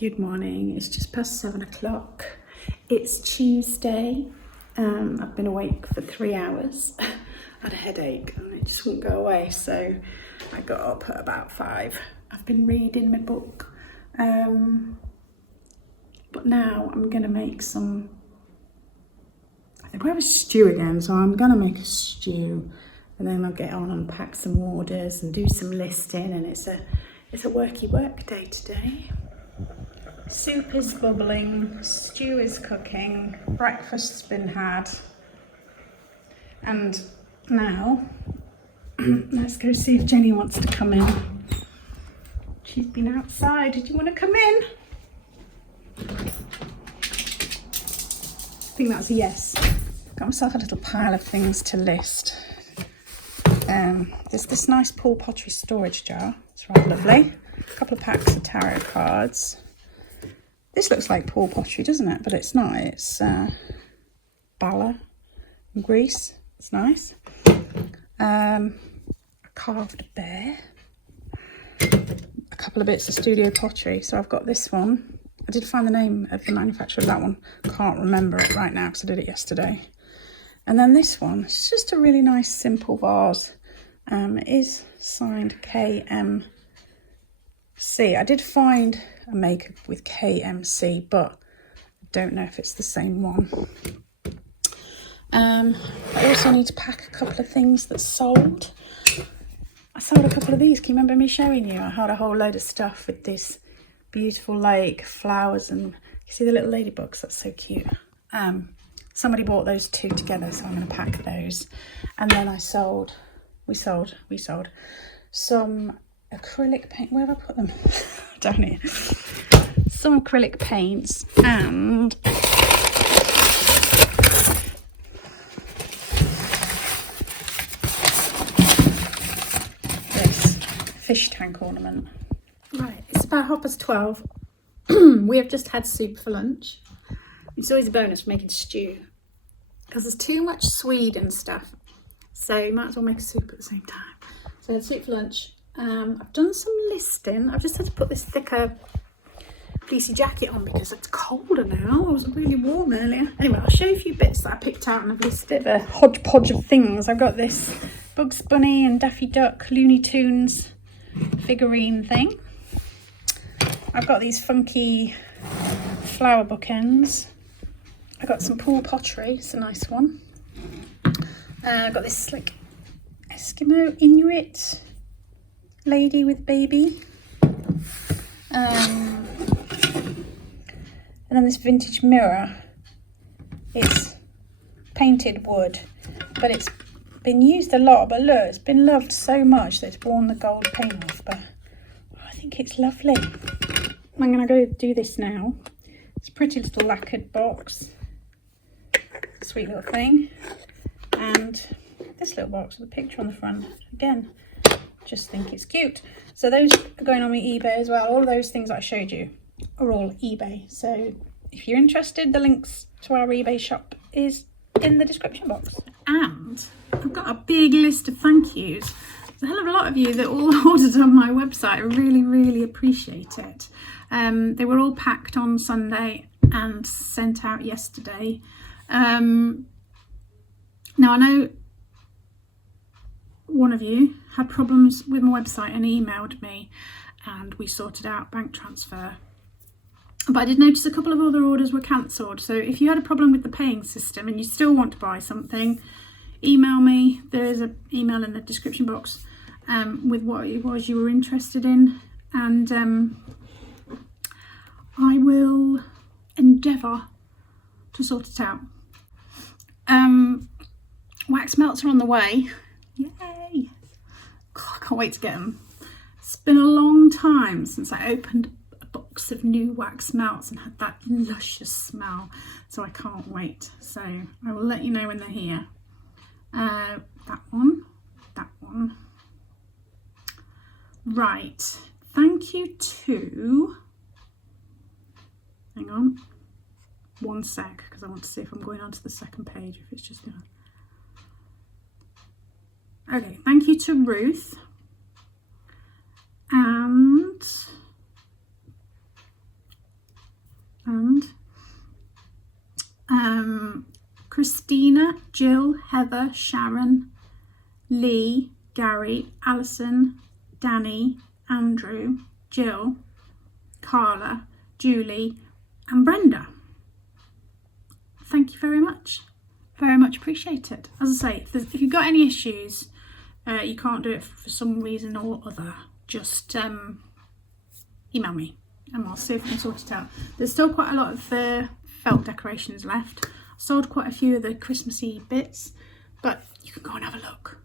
Good morning, it's just past 7 o'clock. It's Tuesday. I've been awake for 3 hours. I had a headache and it just wouldn't go away, so I got up at about 5. I've been reading my book. But now I'm gonna make some, I think we have a stew again, so I'm gonna make a stew and then I'll get on and pack some orders and do some listing, and it's a worky work day today. Soup is bubbling, stew is cooking, breakfast's been had, and now let's go see if Jenny wants to come in. She's been outside. Did you want to come in? I think that's a yes. Got myself a little pile of things to list. There's this nice Paul pottery storage jar. It's rather lovely. A couple of packs of tarot cards. This looks like Paul pottery, doesn't it? But it's not. It's Bala in Greece. It's nice. A carved bear. A couple of bits of studio pottery. So I've got this one. I did find the name of the manufacturer of that one. Can't remember it right now because I did it yesterday. And then this one. It's just a really nice simple vase. It is signed KMC. I did find a maker with KMC, but I don't know if it's the same one. I also need to pack a couple of things that sold. I sold a couple of these. Can you remember me showing you? I had a whole load of stuff with this beautiful lake, flowers, and you see the little ladybugs? That's so cute. Somebody bought those two together, so I'm going to pack those. And then we sold some acrylic paint. Where have I put them? Down here. Some acrylic paints and this fish tank ornament. Right, it's about 12:30. We have just had soup for lunch. It's always a bonus for making stew because there's too much Swede and stuff, so you might as well make a soup at the same time. So I had soup for lunch. I've done some listing. I've just had to put this thicker fleecy jacket on because it's colder now. I was really warm earlier. Anyway, I'll show you a few bits that I picked out and I've listed. A hodgepodge of things. I've got this Bugs Bunny and Daffy Duck Looney Tunes figurine thing. I've got these funky flower bookends. I've got some Paul pottery. It's a nice one. I've got this like Eskimo Inuit lady with baby. And then this vintage mirror. It's painted wood, but it's been used a lot. But look, it's been loved so much that it's worn the gold paint off. But I think it's lovely. I'm going to go do this now. It's a pretty little lacquered box. Sweet little thing. And this little box with a picture on the front. Again, just think it's cute. So those are going on my eBay as well. All those things that I showed you are all eBay. So if you're interested, the links to our eBay shop is in the description box. And I've got a big list of thank yous. There's a hell of a lot of you that all ordered on my website. I really, really appreciate it. They were all packed on Sunday and sent out yesterday. Now I know one of you had problems with my website and emailed me and we sorted out bank transfer. But I did notice a couple of other orders were cancelled. So if you had a problem with the paying system and you still want to buy something, email me. There is an email in the description box with what it was you were interested in, and I will endeavour to sort it out. Wax melts are on the way. Yay! God, I can't wait to get them. It's been a long time since I opened a box of new wax melts and had that luscious smell, so I can't wait. So I will let you know when they're here. That one. Right, thank you to, hang on, one sec, because I want to see if I'm going on to the second page, if it's just gonna. Okay, thank you to Ruth and And Christina, Jill, Heather, Sharon, Lee, Gary, Alison, Danny, Andrew, Jill, Carla, Julie and Brenda. Thank you very much. Very much appreciated. As I say, if you've got any issues, you can't do it for some reason or other, just email me and I'll see if I can sort it out. There's still quite a lot of felt decorations left. I sold quite a few of the Christmassy bits, but you can go and have a look.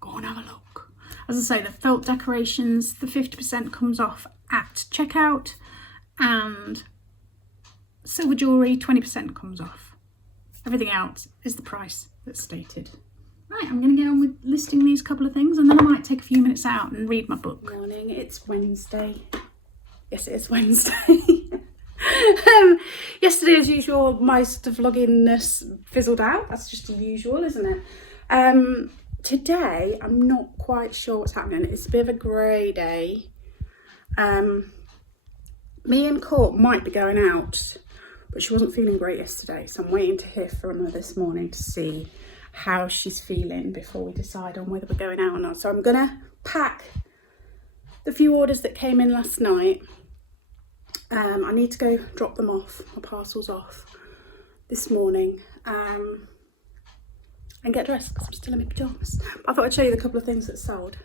Go and have a look. As I say, the felt decorations, the 50% comes off at checkout, and silver jewellery 20% comes off. Everything else is the price that's stated. Right, I'm going to get on with listing these couple of things, and then I might take a few minutes out and read my book. Good morning, it's Wednesday. Yes, it is Wednesday. Yesterday, as usual, my sort of vloggingness fizzled out. That's just usual, isn't it? Today, I'm not quite sure what's happening. It's a bit of a grey day. Me and Court might be going out, but she wasn't feeling great yesterday, so I'm waiting to hear from her this morning to see how she's feeling before we decide on whether we're going out or not. So I'm gonna pack the few orders that came in last night. I need to go drop them off, my parcels off this morning, and get dressed because I'm still in my pyjamas. I thought I'd show you the couple of things that sold.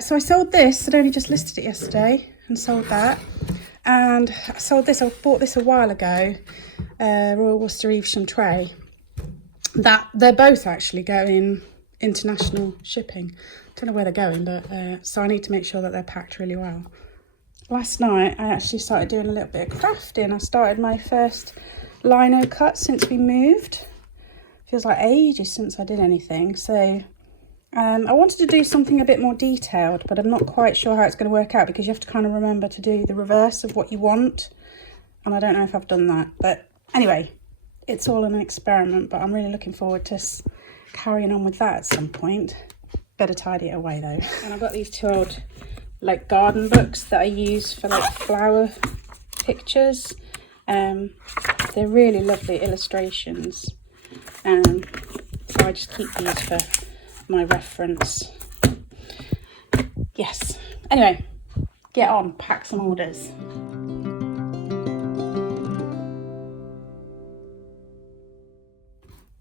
So I sold this. I'd only just listed it yesterday and sold that. And I sold this. I bought this a while ago. Royal Worcester Evesham tray. That they're both actually going international shipping. Don't know where they're going, but so I need to make sure that they're packed really well. Last night I actually started doing a little bit of crafting. I started my first lino cut since we moved. Feels like ages since I did anything. So I wanted to do something a bit more detailed, but I'm not quite sure how it's going to work out because you have to kind of remember to do the reverse of what you want. And I don't know if I've done that. But anyway, it's all an experiment, but I'm really looking forward to carrying on with that at some point. Better tidy it away though. And I've got these two old like garden books that I use for like flower pictures. They're really lovely illustrations. So I just keep these for my reference. Yes. Anyway, get on, pack some orders.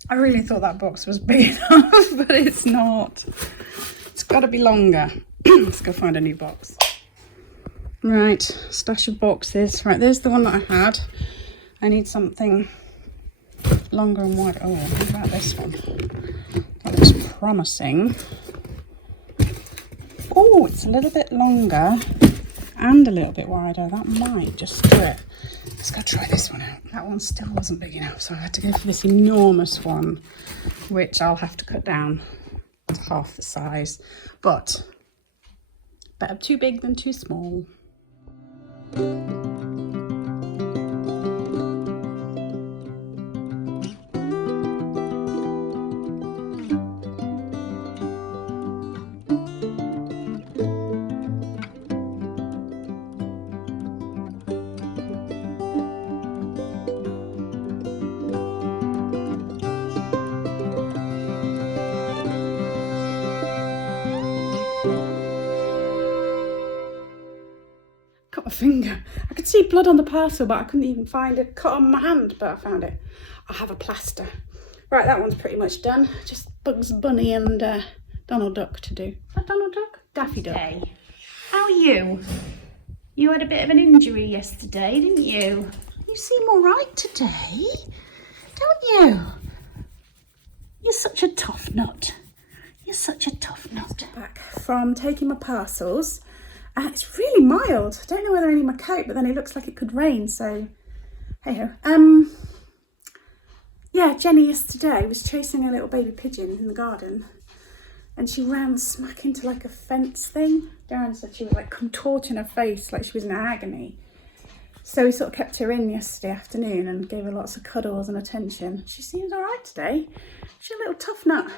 I really thought that box was big enough, but it's not. It's got to be longer. Let's go find a new box. Right, stash of boxes. Right, there's the one that I had. I need something longer and wider. Oh, what about this one? That looks promising. Oh, it's a little bit longer and a little bit wider. That might just do it. Let's go try this one out. That one still wasn't big enough, so I had to go for this enormous one, which I'll have to cut down to half the size. But better too big than too small. Cut my finger. I could see blood on the parcel, but I couldn't even find it. Cut on my hand, but I found it. I'll have a plaster. Right, that one's pretty much done. Just Bugs Bunny and Donald Duck to do. Is that Donald Duck? Daffy Duck. Hey, how are you? You had a bit of an injury yesterday, didn't you? You seem all right today, don't you? You're such a tough nut. You're such a tough nut. Back from taking my parcels. It's really mild. I don't know whether I need my coat, but then it looks like it could rain, so hey-ho. Yeah, Jenny yesterday was chasing a little baby pigeon in the garden, and she ran smack into like a fence thing. Darren said she was like contorting her face like she was in agony. So we sort of kept her in yesterday afternoon and gave her lots of cuddles and attention. She seems all right today. She's a little tough nut.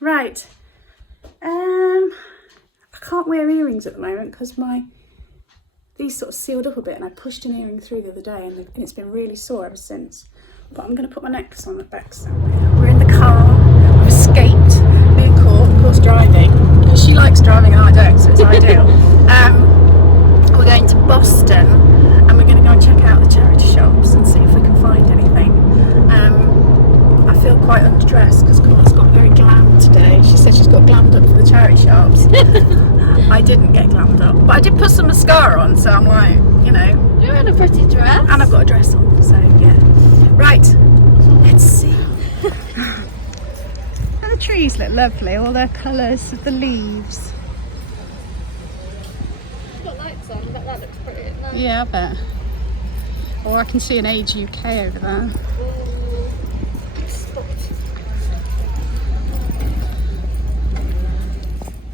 Right. I can't wear earrings at the moment because my these sort of sealed up a bit, and I pushed an earring through the other day, and it's been really sore ever since. But I'm going to put my necklace on the back somewhere. We're in the car. We've escaped being caught, of course, driving. She likes driving and I don't, so it's ideal. We're going to Boston, and we're going to go and check out the charity shops and see if we can find anything. I feel quite underdressed because Court's got very glam today. She said she's got glammed up for the charity shops. I didn't get glammed up, but I did put some mascara on, so I'm like, you know. You're in a pretty dress. And I've got a dress on, so yeah. Right, let's see. And the trees look lovely, all their colours of the leaves. It's got lights on, but that looks pretty. No. Yeah, I bet. Oh, I can see an Age UK over there.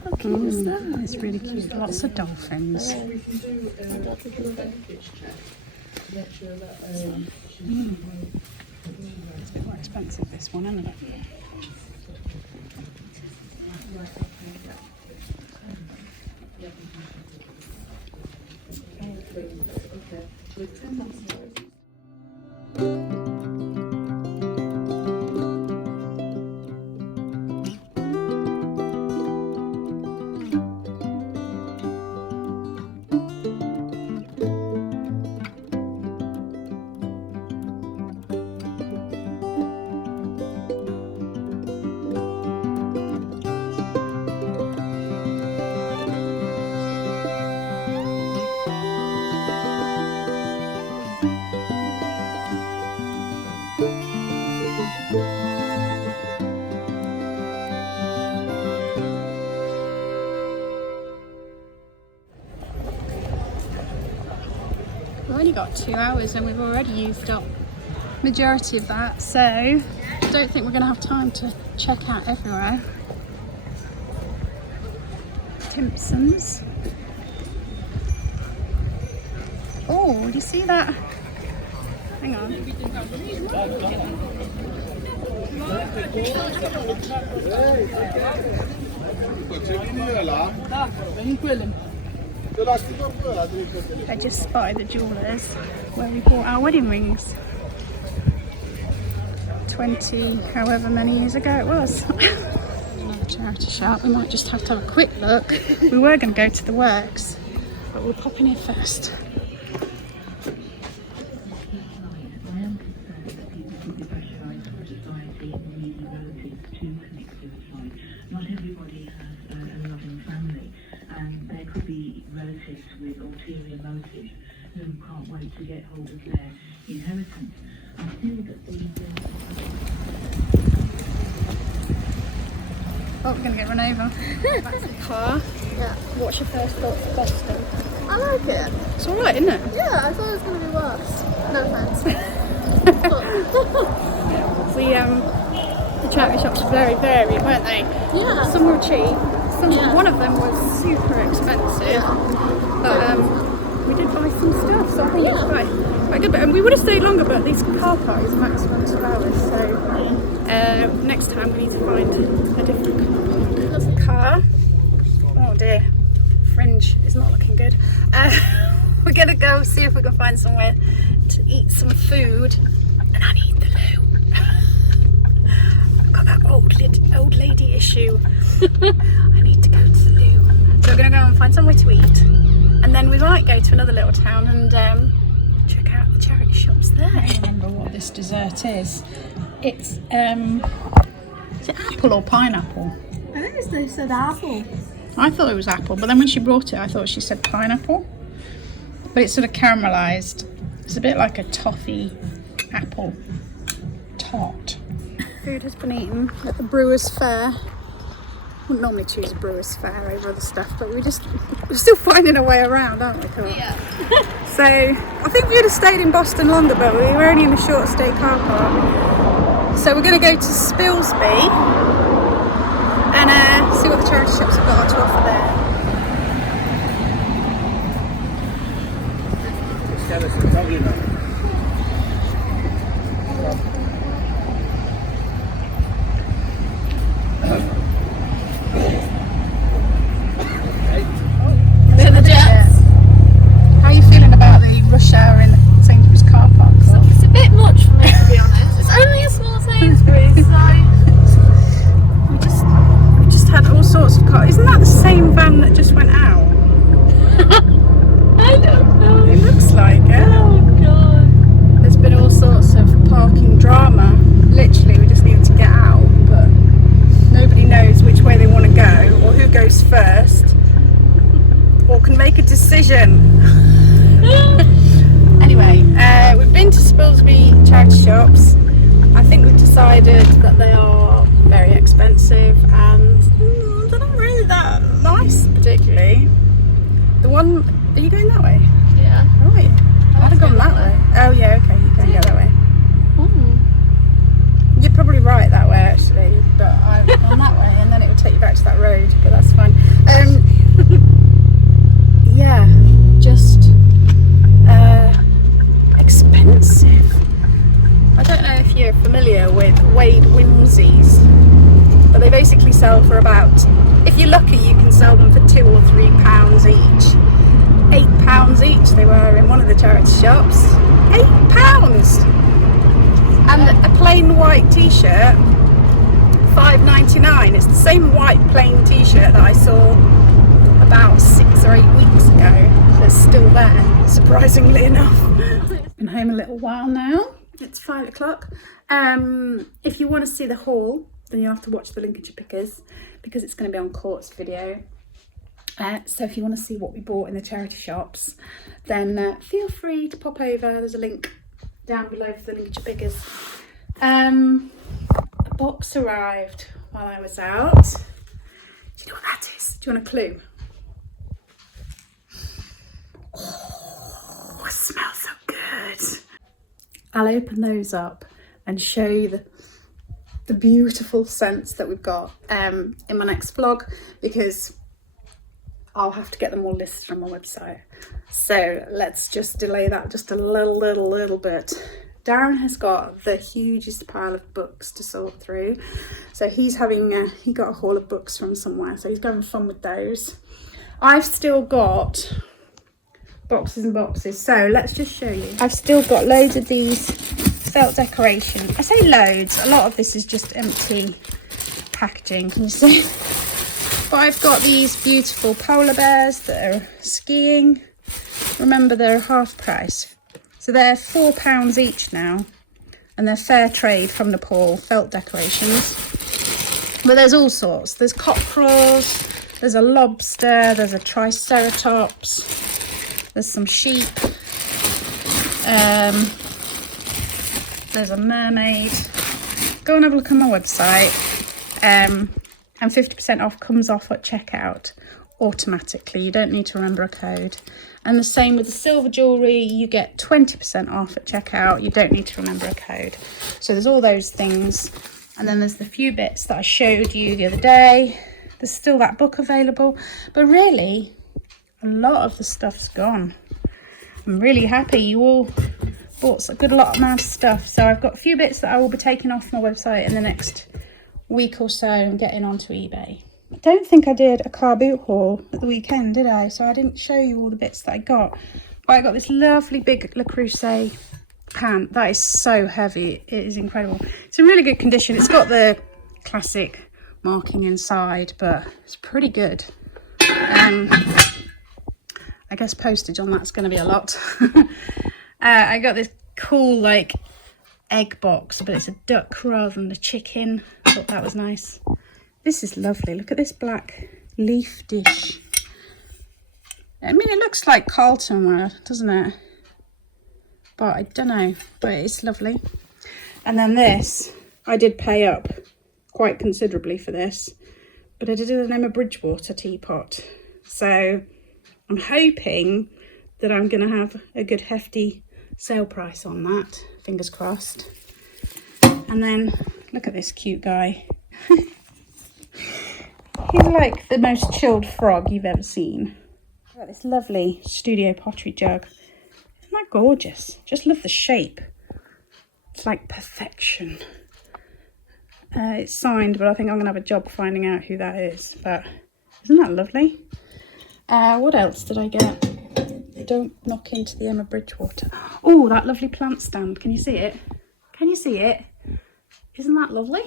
How cute is that? It's really cute. Lots of dolphins. It's a bit more expensive, this one, isn't it? We've only got 2 hours and we've already used up majority of that, so I don't think we're going to have time to check out everywhere. Timpson's. Oh, do you see that? Hang on. I just spotted the jewellers where we bought our wedding rings 20 however many years ago it was. Another charity shop. We might just have to have a quick look. We were going to go to the works, but we'll pop in here first. Not everybody has a loving family, and there could be relatives with ulterior motives who can't wait to get hold of their inheritance. I feel that these Oh, we're going to get run over. Back to the car. Yeah. What's your first thoughts of Boston? I like it. It's alright, isn't it? Yeah, I thought it was going to be worse. No offense. The charity shops were very varied, weren't they? Yeah. Some were cheap, Yeah. one of them was super expensive. But we did buy some stuff, so I think it was quite good. But we would have stayed longer, but these car parks are maximum 2 hours, so next time we need to find a different car. Oh dear, Fringe is not looking good. We're gonna go see if we can find somewhere to eat some food, and I need the loo. I've got that old lady issue. I need to go to the loo. So we're gonna go and find somewhere to eat, and then we might go to another little town and check out the charity shops there. I don't remember what this dessert is. It's is it apple or pineapple? I think they said apple. I thought it was apple, but then when she brought it, I thought she said pineapple. But it's sort of caramelised. It's a bit like a toffee apple tart. Food has been eaten at the Brewers Fair. Wouldn't normally choose a Brewers Fair over other stuff, but we're still finding a way around, aren't we, Carl? Yeah. So I think we would have stayed in Boston longer, but we were only in a short stay car park. So we're going to go to Spilsby and see what the charity shops have got to offer there. How are you Oh, isn't that the same van that just went out? I don't know. It looks like it. Oh God. There's been all sorts of parking drama. Literally, we just need to get out, but nobody knows which way they want to go or who goes first or can make a decision. Anyway, we've been to Spilsby charity shops. I think we've decided that they are very expensive and they're not really that nice particularly. The one, are you going that way? Yeah. Oh, are you? I'd have gone that way. Oh yeah, okay, you can go that way. You're probably right that way actually, but I've gone that way and then it will take you back to that road, but that's fine. Yeah, just expensive. I don't know if you're familiar with Wade Whimsies, but they basically sell for about, if you're lucky you can sell them for £2 or £3 each. £8 each they were in one of the charity shops. £8! And a plain white t-shirt, $5.99. It's the same white plain t-shirt that I saw about 6 or 8 weeks ago. So it's still there, surprisingly enough. Been home a little while now. It's 5 o'clock. If you want to see the haul, then you'll have to watch the Lincolnshire Pickers because it's going to be on Court's video. So if you want to see what we bought in the charity shops, then feel free to pop over. There's a link down below for the Lincolnshire Pickers. A box arrived while I was out. Do you know what that is? Do you want a clue? Oh, it smells so good. I'll open those up and show you the beautiful scents that we've got in my next vlog, because I'll have to get them all listed on my website. So let's just delay that just a little bit. Darren has got the hugest pile of books to sort through. So he's having, he got a haul of books from somewhere, so he's having fun with those. I've still got boxes and boxes, so let's just show you. I've still got loads of these felt decoration. I say loads, a lot of this is just empty packaging, can you see? But I've got these beautiful polar bears that are skiing. Remember, they're half price. So they're £4 each now. And they're fair trade from Nepal, felt decorations. But there's all sorts. There's cockerels, there's a lobster, there's a triceratops, there's some sheep. There's a mermaid. Go and have a look on my website. And 50% off comes off at checkout automatically. You don't need to remember a code. And the same with the silver jewellery, you get 20% off at checkout. You don't need to remember a code. So there's all those things. And then there's the few bits that I showed you the other day. There's still that book available. But really, a lot of the stuff's gone. I'm really happy you all bought a good amount of stuff. So I've got a few bits that I will be taking off my website in the next week or so and getting onto eBay. I don't think I did a car boot haul at the weekend, did I? So I didn't show you all the bits that I got. But I got this lovely big Le Creuset pant. That is so heavy. It is incredible. It's in really good condition. It's got the classic marking inside, but it's pretty good. I guess postage on that's going to be a lot. I got this cool like egg box, but it's a duck rather than a chicken. I thought that was nice. This is lovely. Look at this black leaf dish. I mean, it looks like Carlton, doesn't it? But I don't know, but it's lovely. And then this, I did pay up quite considerably for this, but I did an Emma Bridgewater teapot. So I'm hoping that I'm going to have a good hefty sale price on that. Fingers crossed. And then look at this cute guy. He's like the most chilled frog you've ever seen. I've got this lovely studio pottery jug. Isn't that gorgeous? Just love the shape. It's like perfection. It's signed, but I think I'm going to have a job finding out who that is. But isn't that lovely? What else did I get? Don't knock into the Emma Bridgewater. Oh, that lovely plant stand. Can you see it? Can you see it? Isn't that lovely?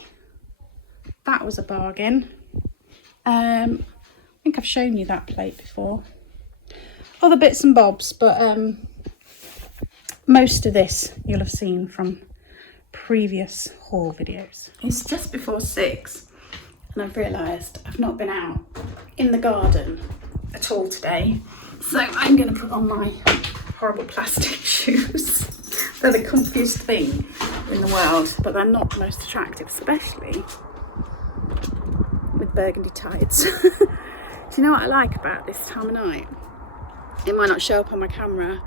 That was a bargain. think I've shown you that plate before. Other bits and bobs, but most of this you'll have seen from previous haul videos. It's just before 6 and I've realised I've not been out in the garden at all today, so I'm going to put on my horrible plastic shoes. They're the comfiest thing in the world, but they're not the most attractive, especially with burgundy tights. Do you know what I like about this time of night? It might not show up on my camera,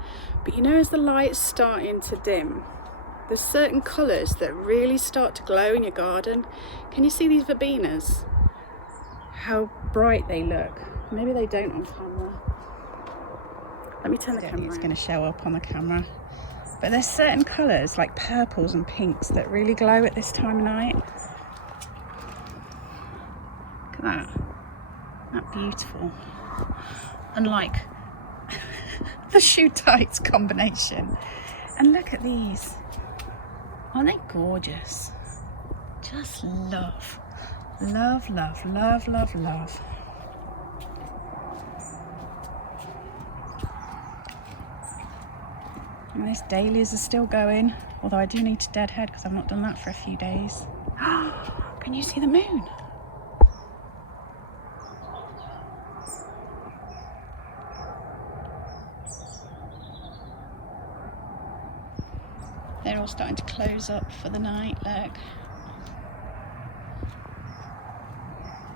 but you know, as the light's starting to dim, there's certain colours that really start to glow in your garden. Can you see these verbenas? How bright they look. Maybe they don't on camera. Let me turn the camera. It's going to show up on the camera. But there's certain colours like purples and pinks that really glow at this time of night. Look at that. That's beautiful. And like the shoe tights combination. And look at these. Aren't they gorgeous? Just love. Love, love, love, love, love. And these dahlias are still going, although I do need to deadhead because I've not done that for a few days. Can you see the moon? They're all starting to close up for the night, look.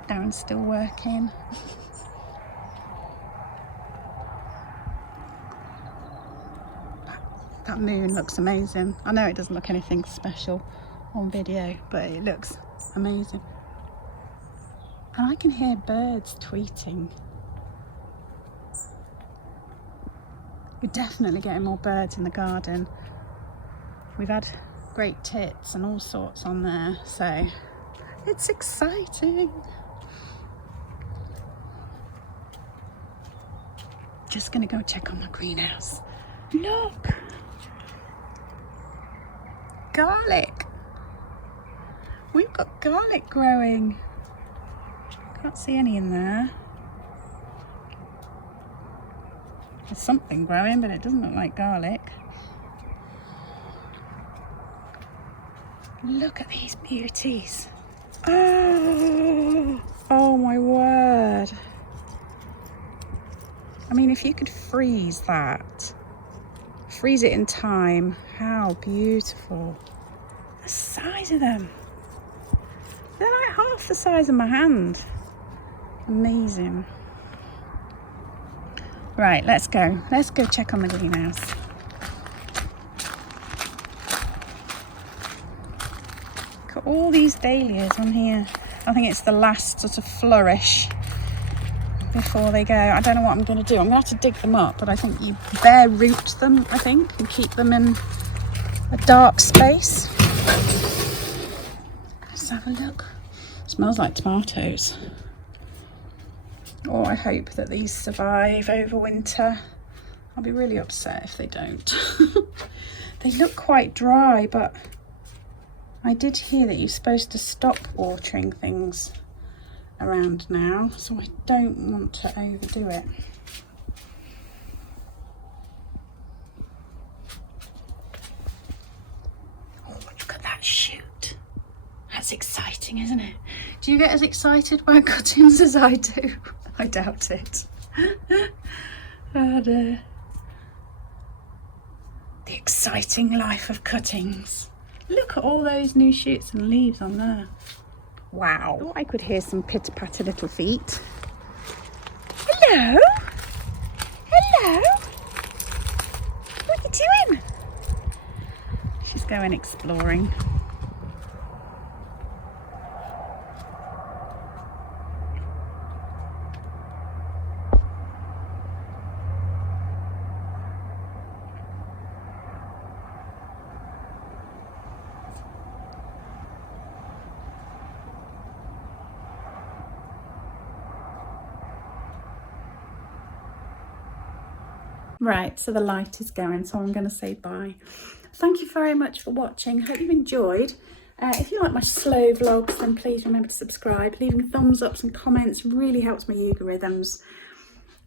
Darren's still working. That moon looks amazing. I know it doesn't look anything special on video, but it looks amazing. And I can hear birds tweeting. We're definitely getting more birds in the garden. We've had great tits and all sorts on there, so it's exciting. Just gonna go check on my greenhouse. Look! Garlic! We've got garlic growing. Can't see any in there. There's something growing, but it doesn't look like garlic. Look at these beauties. Oh my word. I mean, if you could freeze that, freeze it in time, how beautiful. The size of them. They're like half the size of my hand. Amazing. Right, let's go. Let's go check on the greenhouse. Look at all these dahlias on here. I think it's the last sort of flourish before they go. I don't know what I'm going to do. I'm going to have to dig them up, but I think you bare root them, I think, and keep them in a dark space. Let's have a look. Smells like tomatoes. Oh, I hope that these survive over winter. I'll be really upset if they don't. They look quite dry, but I did hear that you're supposed to stop watering things around now, so I don't want to overdo it. Oh, look at that shoot. That's exciting, isn't it? Do you get as excited by cuttings as I do? I doubt it. The exciting life of cuttings. Look at all those new shoots and leaves on there. Wow. Oh, I could hear some pitter-patter little feet. Hello? Hello? What are you doing? She's going exploring. Right, so the light is going, so I'm going to say bye. Thank you very much for watching. Hope you enjoyed. If you like my slow vlogs, then please remember to subscribe. Leaving thumbs ups and comments really helps my algorithms.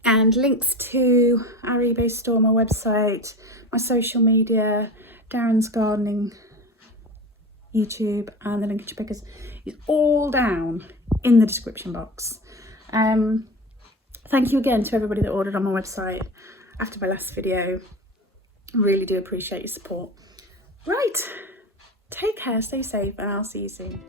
And links to our eBay store, my website, my social media, Darren's gardening, YouTube, and the Lincolnshire Pickers is all down in the description box. Thank you again to everybody that ordered on my website after my last video. Really do appreciate your support. Right, take care, stay safe, and I'll see you soon.